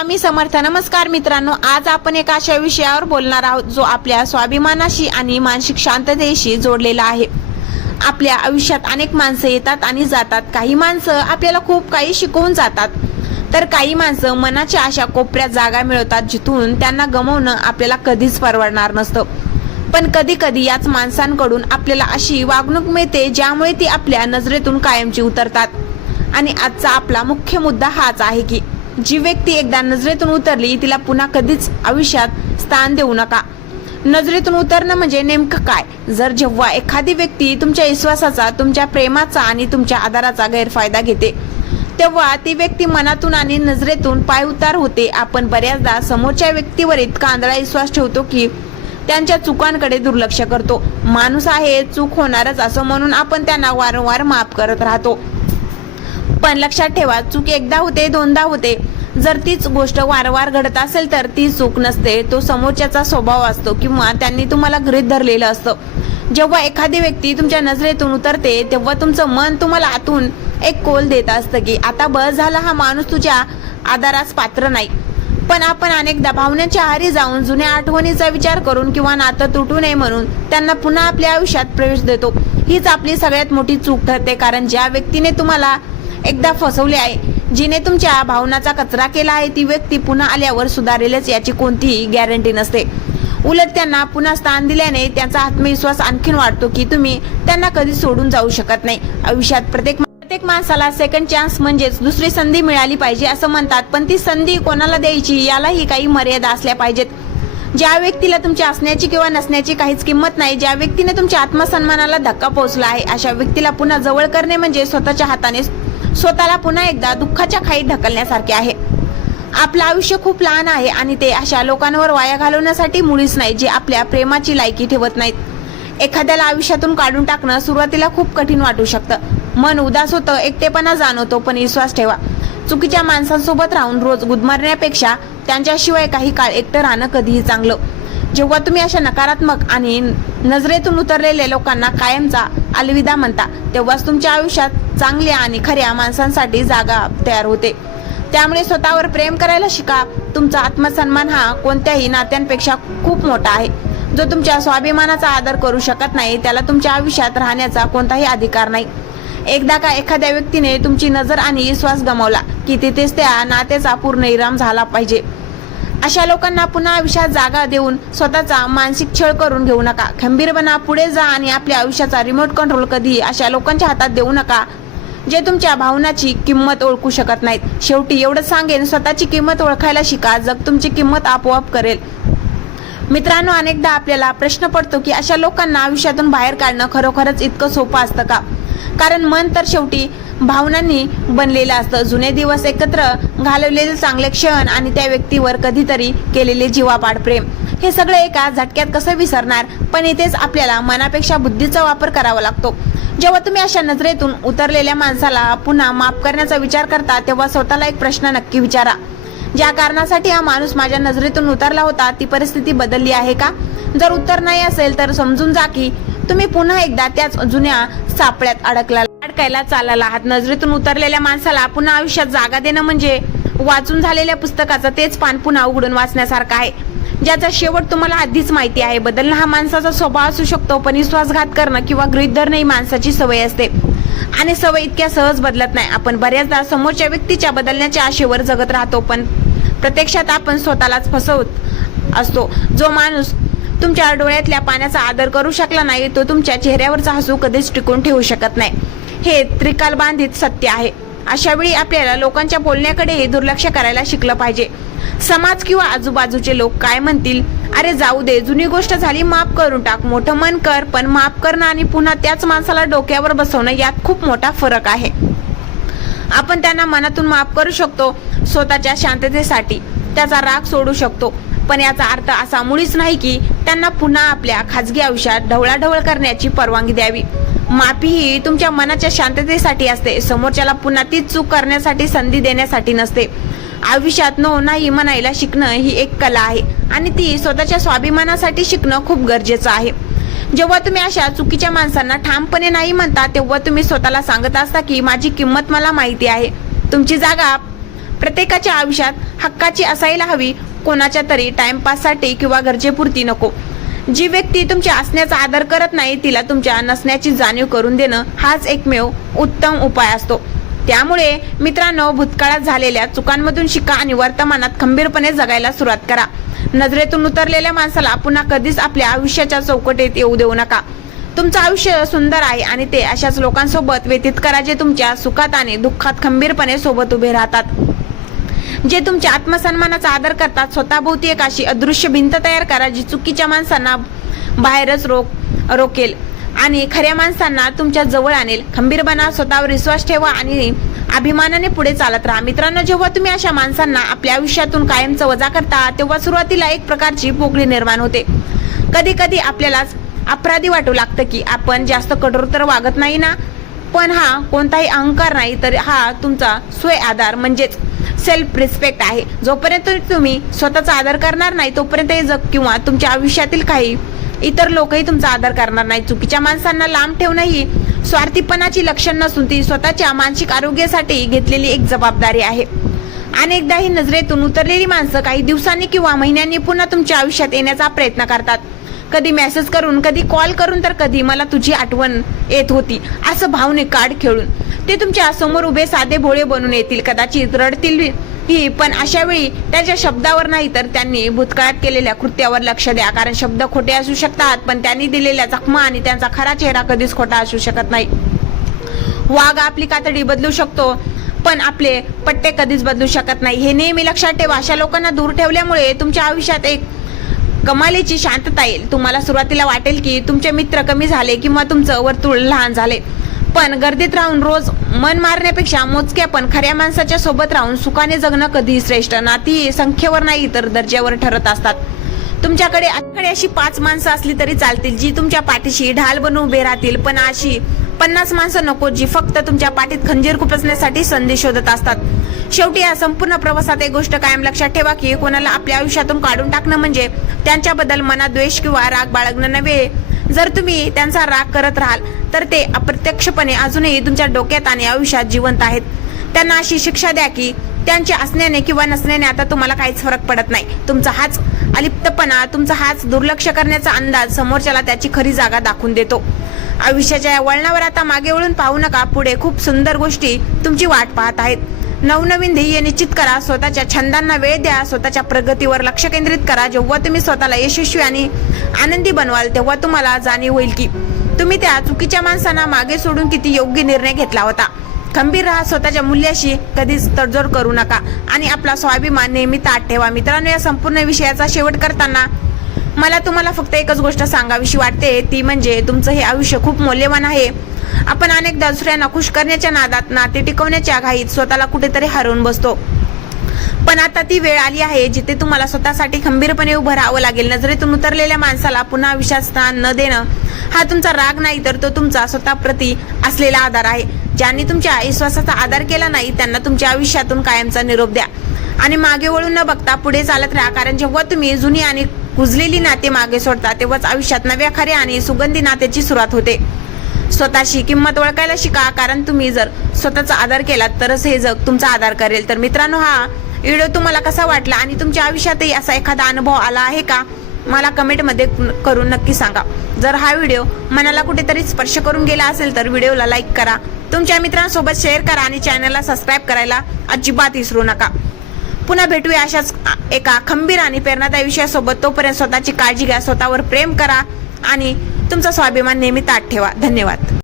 स्वामी समर्थ. नमस्कार मित्रांनो, आज आपण एका अशा विषयावर बोलणार आहोत जो आपल्या स्वाभिमानाशी आणि मानसिक शांततेशी जोडलेला आहे. आपल्या आयुष्यात अनेक माणसं येतात आणि जातात. काही माणसं आपल्याला खूप काही शिकवून जातात, तर काही माणसं मनाच्या अशा कोपऱ्यात जागा मिळवतात जिथून त्यांना गमावणं आपल्याला कधीच परवडणार नसतं. पण कधी कधी याच माणसांकडून आपल्याला अशी वागणूक मिळते ज्यामुळे ती आपल्या नजरेतून कायमची उतरतात. आणि आजचा आपला मुख्य मुद्दा हाच आहे की जी व्यक्ती एकदा नजरेतून उतरली तिला पुन्हा कधीच आयुष्यात स्थान देऊ नका. नजरेतून उतरणं म्हणजे नेमकं काय? जेव्हा एखादी व्यक्ती तुमच्या विश्वासाचा, तुमच्या प्रेमाचा आणि तुमच्या आदराचा गैरफायदा घेते, तेव्हा ती व्यक्ती मनातून आणि नजरेतून पायउतार होते. आपण बऱ्याचदा समोरच्या व्यक्तीवर इतका आंधळा विश्वास ठेवतो की त्यांच्या चुकांकडे दुर्लक्ष करतो. माणूस आहे, चूक होणारच असं म्हणून आपण त्यांना वारंवार माफ करत राहतो. पण लक्षात ठेवा, चूक एकदा होते, दोनदा होते. जर तीच गोष्ट वारंवार घडत असेल तर ती चूक नसते, तो समोरच्याचा स्वभाव असतो किंवा त्यांनी तुम्हाला गृहीत धरलेलं असतं. जेव्हा एखादी व्यक्ती तुमच्या नजरेतून उतरते तेव्हा तुमचं मन तुम्हाला आतून एक कौल देत असतं की आता बस झाला, हा माणूस तुझ्या आदरास पात्र नाही. पण आपण अनेकदा भावनेच्या आहारी जाऊन जुन्या आठवणीचा विचार करून किंवा नातं तुटू नये म्हणून त्यांना पुन्हा आपल्या आयुष्यात प्रवेश देतो. हीच आपली सगळ्यात मोठी चूक ठरते, कारण ज्या व्यक्तीने तुम्हाला एकदा फसवले आहे, जिने तुमच्या भावनाचा कचरा केला आहे, ती व्यक्ती पुन्हा आल्यावर सुधारेलच याची कोणतीही गॅरंटी नसते. उलट त्यांना पुन्हा स्थान दिल्याने त्यांचा आत्मविश्वास आणखीन वाढतो की तुम्ही त्यांना कधी सोडून जाऊ शकत नाही. आयुष्यात प्रत्येक माणसाला सेकंड चान्स म्हणजेच दुसरी संधी मिळाली पाहिजे असं म्हणतात, पण ती संधी कोणाला द्यायची यालाही काही मर्यादा असल्या पाहिजेत. ज्या व्यक्तीला तुमच्या असण्याची किंवा नसण्याची काहीच किंमत नाही, ज्या व्यक्तीने तुमच्या आत्मसन्मानाला धक्का पोहोचला आहे, अशा व्यक्तीला पुन्हा जवळ करणे म्हणजे स्वतःच्या हाताने स्वतःला पुन्हा एकदा दुःखाच्या खाईत ढकलण्यासारखे आहे. आपलं आयुष्य खूप लहान आहे आणि ते अशा लोकांवर वाया घालवण्यासाठी मुळीच नाही जे आपल्या प्रेमाची लायकी ठेवत नाहीत. एखाद्याला आयुष्यातून काढून टाकणं सुरुवातीला खूप कठीण वाटू शकतं. मन उदास होतं, एकटेपणा जाणवतो, पण विश्वास ठेवा, चुकीच्या माणसांसोबत राहून रोज गुदमरण्यापेक्षा त्यांच्याशिवाय काही काळ एकटं राहणं कधीही चांगलं. जेव्हा तुम्ही अशा नकारात्मक आणि नजरेतून उतरलेल्या लोकांना कायमचा अलविदा म्हणता, तेव्हाच तुमच्या आयुष्यात चांगल्या आणि खऱ्या माणसांसाठी जागा तयार होते. त्यामुळे स्वतःवर प्रेम करायला शिका. तुमचा आत्मसन्मान हा कोणत्याही नात्यांपेक्षा खूप मोठा आहे. जो तुमच्या स्वाभिमानाचा आदर करू शकत नाही त्याला तुमच्या आयुष्यात राहण्याचा कोणताही अधिकार नाही. एकदा का एखाद्या व्यक्तीने तुमची नजर आणि विश्वास गमावला की तिथेच त्या नात्याचा पूर्ण विराम झाला पाहिजे. अशा लोकांना पुन्हा आयुष्यात जागा देऊन स्वतःचा मानसिक छळ करून घेऊ नका. खंबीर बना, पुढे जा आणि आपल्या आयुष्याचा रिमोट कंट्रोल कधी अशा लोकांच्या हातात देऊ नका जे तुमच्या भावनाची किंमत ओळखू शकत नाहीत. शेवटी एवढं सांगेन, स्वतःची किंमत ओळखायला शिका. जग तुमची किंमत आपोआप करेल. मित्रांनो, अनेकदा आपल्याला प्रश्न पडतो की अशा लोकांना आयुष्यातून बाहेर काढणं खरोखरच इतकं सोपं असतं का? कारण मन तर शेवटी भावनांनी बनलेलं असतं. जुने दिवस, एकत्र घालवलेले चांगले क्षण आणि त्या व्यक्तीवर कधीतरी केलेले जीवापाड प्रेम, हे सगळं एका झटक्यात कसं विसरणार? पण इथेच आपल्याला मनापेक्षा बुद्धीचा वापर करावा लागतो. जेव्हा तुम्ही अशा नजरेतून उतरलेल्या माणसाला पुन्हा माफ करण्याचा विचार करता तेव्हा स्वतःला एक प्रश्न नक्की विचारा, ज्या कारणासाठी हा माणूस माझ्या नजरेतून उतरला होता ती परिस्थिती बदलली आहे का? जर उत्तर नाही असेल तर समजून जा की तुम्ही पुन्हा एकदा त्याच जुन्या सापळ्यात अडकायला चालला आहात. नजरेतून उतरलेल्या माणसाला पुन्हा आयुष्यात जागा देणं म्हणजे वाचून झालेल्या पुस्तकाचं तेच पान पुन्हा उघडून वाचण्यासारखं आहे, ज्याचा शेवट तुम्हाला आधीच माहिती आहे. बदलणं हा माणसाचा स्वभाव असू शकतो, पण विश्वासघात करणं किंवा गृहीत धरणं ही माणसाची सवय असते आणि सवय इतक्या सहज बदलत नाही. आपण बऱ्याचदा समोरच्या व्यक्तीच्या बदलण्याच्या आशेवर जगत राहतो, पण प्रत्यक्षात आपण स्वतःलाच फसवत असतो. जो माणूस तुमच्या डोळ्यातल्या पाण्याचा आदर करू शकला नाही तो तुमच्या चेहऱ्यावरचा हसू कधीच टिकून ठेवू शकत नाही. हे त्रिकालबाधित सत्य आहे. अशा वेळी आपल्याला लोकांच्या बोलण्याकडे दुर्लक्ष करायला शिकलं पाहिजे. समाज किंवा आजूबाजूचे लोक काय म्हणतील, अरे जाऊ दे, जुनी गोष्ट झाली, माफ करून टाक. मोठं मन कर, पण माफ करणं आणि पुन्हा त्याच माणसाला डोक्यावर बसवणं यात खूप मोठा फरक आहे. आपण त्यांना मनातून माफ करू शकतो, स्वतःच्या शांततेसाठी त्याचा राग सोडू शकतो, पण याचा अर्थ असा मुळीच नाही की त्यांना पुन्हा आपल्या खाजगी आयुष्यात ढवळाढवळ करण्याची परवानगी द्यावी. माफी ही तुमच्या मनाच्या शांततेसाठी असते, समोरच्याला पुन्हा तीच चूक करण्यासाठी संधी देण्यासाठी नसते. आयुष्यात नो नाही म्हणायला शिकणं ही एक कला आहे आणि ती स्वतःच्या स्वाभिमानासाठी शिकणं खूप गरजेचं आहे. जेव्हा तुम्ही अशा चुकीच्या माणसांना ठामपणे नाही म्हणता तेव्हा तुम्ही स्वतःला सांगत असता की माझी किंमत मला माहिती आहे. तुमची जागा प्रत्येकाच्या आयुष्यात हक्काची असायला हवी, कोणाच्या तरी टाइमपाससाठी किंवा गरजेपुरती नको. जी व्यक्ती तुमच्या असण्याचा आदर करत नाही तिला तुमच्या नसण्याची जाणीव करून देणं हाच एकमेव उत्तम उपाय असतो. त्यामुळे मित्रांनो, भूतकाळात झालेल्या चुकांमधून शिका आणि वर्तमानात खंबीरपणे जगायला सुरुवात करा. नजरेतून उतरलेल्या माणसाला पुन्हा कधीच आपल्या आयुष्याच्या चौकटीत येऊ देऊ नका. तुमचं आयुष्य सुंदर आहे आणि ते अशाच लोकांसोबत व्यतीत करा जे तुमच्या सुखात आणि दुःखात खंबीरपणे सोबत उभे राहतात, जे तुमच्या आत्मसन्मानाचा आदर करतात. स्वतःभोवती एक अशी अदृश्य भिंत तयार करा जी चुकीच्या माणसांना बाहेरच रोकेल आणि खऱ्या माणसांना तुमच्या जवळ आणेल. खंबीर बना, स्वतःवर विश्वास ठेवा आणि अभिमानाने पुढे चालत राहा. मित्रांनो, जेव्हा तुम्ही अशा माणसांना आपल्या आयुष्यातून कायमचं वजा करता तेव्हा सुरुवातीला एक प्रकारची पोकळी निर्माण होते. कधी कधी आपल्यालाच अपराधी वाटू लागतं की आपण जास्त कठोर तर वागत नाही ना. पण हा कोणताही अहंकार नाही, तर हा तुमचा स्वय आधार म्हणजेच सेल्फ रिस्पेक्ट आहे. जोपर्यंत तुम्ही स्वतःचा आदर करणार नाही तोपर्यंत हे जग किंवा तुमच्या आयुष्यातील काही इतर लोकही तुमचा आदर करणार नाही. चुकीच्या माणसांना लांब ठेवणं ही स्वार्थीपणाची लक्षण नसून ती स्वतःच्या मानसिक आरोग्यासाठी घेतलेली एक जबाबदारी आहे. अनेकदा ही नजरेतून उतरलेली माणसं काही दिवसांनी किंवा महिन्यांनी पुन्हा तुमच्या आयुष्यात येण्याचा प्रयत्न करतात. कधी मेसेज करून, कधी कॉल करून, तर कधी मला तुझी आठवण येत होती असं भावनिक कार्ड खेळून. ते तुमच्या समोर उभे साधे भोळे बनून येतील, कदाचित रडतील ही, पण अशा वेळी त्याच्या शब्दावर नाही तर त्यांनी भूतकाळात केलेल्या कृत्यावर लक्ष द्या. कारण शब्द खोटे असू शकतात पण त्यांनी दिलेल्या जखमा आणि त्यांचा खरा चेहरा कधीच खोटा असू शकत नाही. वाघ आपली कातडी बदलू शकतो पण आपले पट्टे कधीच बदलू शकत नाही, हे नेहमी लक्षात ठेवा. अशा लोकांना दूर ठेवल्यामुळे तुमच्या आयुष्यात एक कमालीची शांतता येईल. तुम्हाला सुरुवातीला वाटेल की तुमचे मित्र कमी झाले किंवा तुमचं वर्तुळ लहान झाले, पण गर्दीत राहून रोज मन मारण्यापेक्षा मोजक्या पण खऱ्या माणसाच्या सोबत राहून सुखाने जगणं कधीही श्रेष्ठ. नाती संख्येवर नाही तर दर्जावर ठरत असतात. तुमच्याकडे अशी 5 माणसं असली तरी चालतील जी तुमच्या पाठीशी ढाल बनून उभे राहतील, पण अशी 50 माणसं नको जी फक्त तुमच्या पाठीत खंजीर खुपसण्यासाठी संधी शोधत असतात. शेवटी या संपूर्ण प्रवासात एक गोष्ट कायम लक्षात ठेवा की कोणाला आपल्या आयुष्यातून काढून टाकणं म्हणजे त्यांच्याबद्दल मनात द्वेष किंवा राग बाळगणं नव्हे. जर तुम्ही त्यांचा राग करत राहाल तर ते अप्रत्यक्षपणे अजूनही तुमच्या डोक्यात आणि आयुष्यात जिवंत आहेत. त्यांना अशी शिक्षा द्या की त्यांच्या असण्याने किंवा नसण्याने आता तुम्हाला काहीच फरक पडत नाही. तुमचा हाच अलिप्तपणा, तुमचा हाच दुर्लक्ष करण्याचा अंदाज समोरच्याला त्याची खरी जागा दाखवून देतो. आयुष्याच्या या वळणावर आता मागे वळून पाहू नका. पुढे खूप सुंदर गोष्टी तुमची वाट पाहत आहेत. नवनवीन ध्येय निश्चित करा, स्वतःच्या छंदांना वेळ द्या, स्वतःच्या प्रगतीवर लक्ष केंद्रित करा. जेव्हा तुम्ही स्वतःला यशस्वी आणि आनंदी बनवाल तेव्हा तुम्हाला जाणीव होईल की तुम्ही त्या चुकीच्या माणसांना मागे सोडून किती योग्य निर्णय घेतला होता. खंबीर राहा, स्वतःच्या मूल्याशी कधीच तडजोड करू नका आणि आपला स्वाभिमान नेहमी ताठ ठेवा. मित्रांनो, या संपूर्ण विषयाचा शेवट करताना मला तुम्हाला फक्त एकच गोष्ट सांगावीशी वाटते, ती म्हणजे तुमचं हे आयुष्य खूप मौल्यवान आहे. आपण अनेकदा दुसऱ्यांना खुश करण्याच्या नादात, नाते टिकवण्याच्या घाईत स्वतःला कुठेतरी हरवून बसतो. पण आता ती वेळ आली आहे जिथे तुम्हाला स्वतःसाठी खंबीरपणे उभं राहावं लागेल. नजरेतून उतरलेल्या माणसाला पुन्हा आयुष्यात स्थान न देणं हा तुमचा राग नाही तर तो तुमचा स्वतःप्रती असलेला आदर आहे. ज्यांनी तुमच्या विश्वासाचा आदर केला नाही त्यांना तुमच्या आयुष्यातून कायमचा निरोप द्या आणि मागे वळून न बघता पुढे चालत राहा. कारण जेव्हा तुम्ही जुनी आणि कुजलेली नाते मागे सोडता तेव्हाच आयुष्यात नव्या खऱ्या आणि सुगंधी नात्याची सुरुवात होते. स्वतःची किंमत ओळखायला शिका, कारण तुम्ही जर स्वतःचा आदर केलात तरच हे जग तुमचा आदर करेल. तर मित्रांनो, हा व्हिडिओ तुम्हाला कसा वाटला आणि तुमच्या आयुष्यातही असा एखादा अनुभव आला आहे का, मला कमेंटमध्ये करून नक्की सांगा. जर हा व्हिडिओ मनाला कुठेतरी स्पर्श करून गेला असेल तर व्हिडिओला लाईक करा, तुमच्या मित्रांसोबत शेअर करा आणि चॅनलला सबस्क्राईब करायला अजिबात विसरू नका. पुन्हा भेटूया अशाच एका खंबीर आणि प्रेरणादायी विषयासोबत. तोपर्यंत स्वतःची काळजी घ्या, स्वतःवर प्रेम करा आणि तुमचा स्वाभिमान नेहमी ताठ ठेवा. धन्यवाद.